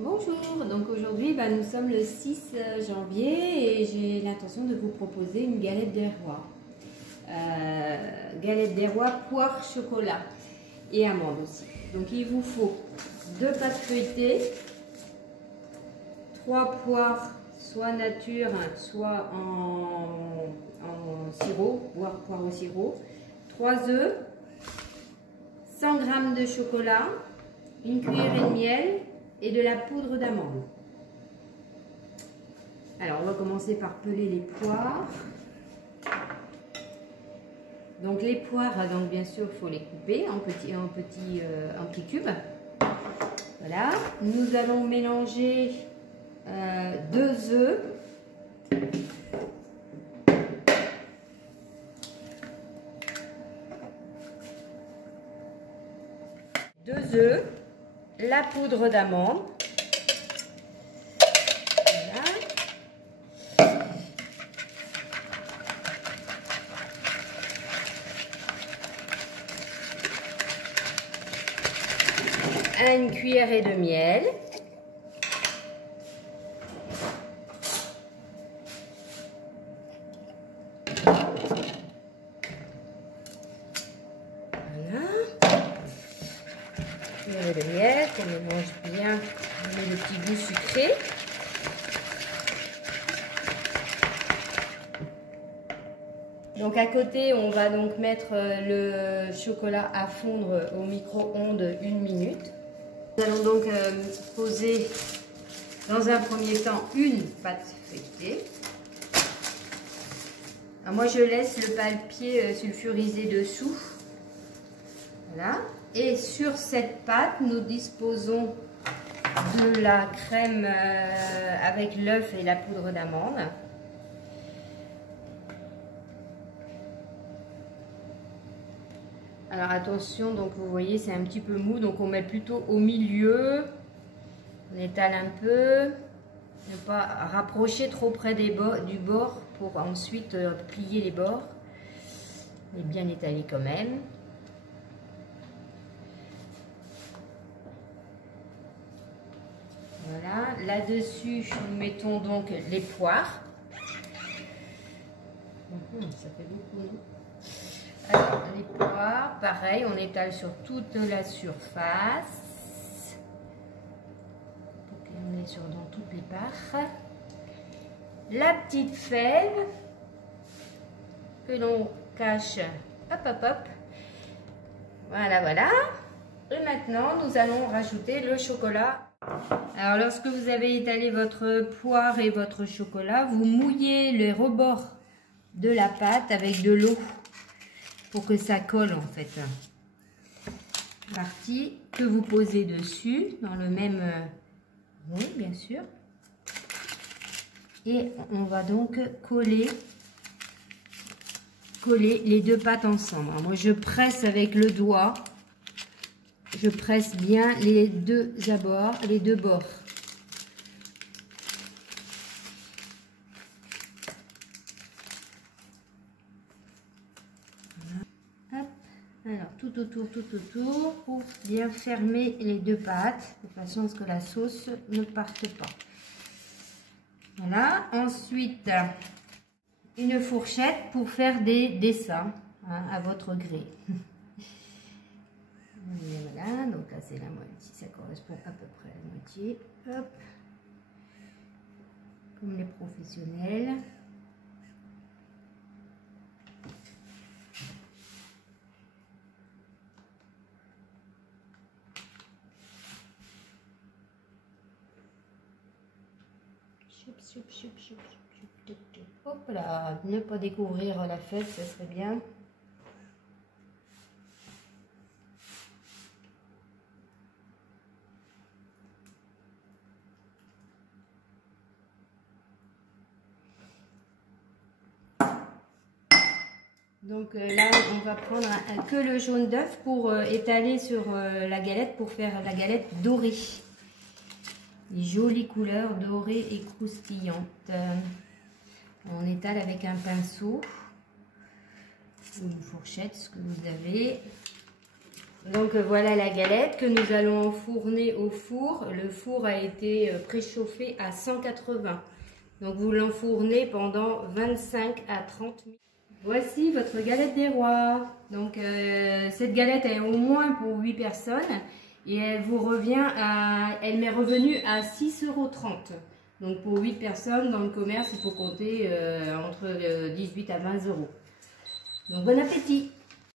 Bonjour, donc aujourd'hui nous sommes le 6 janvier et j'ai l'intention de vous proposer une galette des rois. Galette des rois, poire, chocolat et amandes aussi. Donc il vous faut 2 pâtes feuilletées, 3 poires, soit nature, soit en sirop, voire poire au sirop, 3 œufs, 100 g de chocolat, une cuillerée de miel et de la poudre d'amande. Alors on va commencer par peler les poires. Donc les poires, donc bien sûr il faut les couper en petits cubes. Voilà. Nous allons mélanger 2 œufs. La poudre d'amande. Voilà. Une cuillerée de miel. Le miel, qu'on mélange bien, on met le petit goût sucré. Donc à côté, on va donc mettre le chocolat à fondre au micro-ondes 1 minute. Nous allons donc poser dans un premier temps une pâte feuilletée. Alors moi je laisse le papier sulfurisé dessous. Voilà. Et sur cette pâte, nous disposons de la crème avec l'œuf et la poudre d'amande. Alors attention, donc vous voyez c'est un petit peu mou, donc on met plutôt au milieu. On étale un peu, ne pas rapprocher trop près du bord pour ensuite plier les bords. Et bien étaler quand même. Voilà, là-dessus, nous mettons donc les poires. Ça fait beaucoup. Alors, les poires, pareil, on étale sur toute la surface. On est dans toutes les parts. La petite fève que l'on cache, hop, hop, hop. Voilà, voilà. Et maintenant, nous allons rajouter le chocolat. Alors, lorsque vous avez étalé votre poire et votre chocolat, vous mouillez les rebords de la pâte avec de l'eau pour que ça colle en fait. Partie que vous posez dessus dans le même... oui, bien sûr. Et on va donc coller les 2 pâtes ensemble. Alors, moi, je presse avec le doigt. Je presse bien les deux bords. Voilà. Hop. Alors tout autour pour bien fermer les 2 pâtes de façon à ce que la sauce ne parte pas. Voilà. Ensuite, une fourchette pour faire des dessins à votre gré. Voilà, donc là c'est la moitié, ça correspond à peu près à la moitié. Hop, comme les professionnels. Hop là, ne pas découvrir la fête, ça serait bien. Donc là, on va prendre que le jaune d'œuf pour étaler sur la galette pour faire la galette dorée. Les jolies couleurs dorées et croustillantes. On étale avec un pinceau ou une fourchette, ce que vous avez. Donc voilà la galette que nous allons enfourner au four. Le four a été préchauffé à 180. Donc vous l'enfournez pendant 25 à 30 minutes. Voici votre galette des rois. Donc cette galette est au moins pour 8 personnes et elle m'est revenue à 6,30 €. Donc pour 8 personnes dans le commerce, il faut compter entre 18 à 20 €. Donc bon appétit!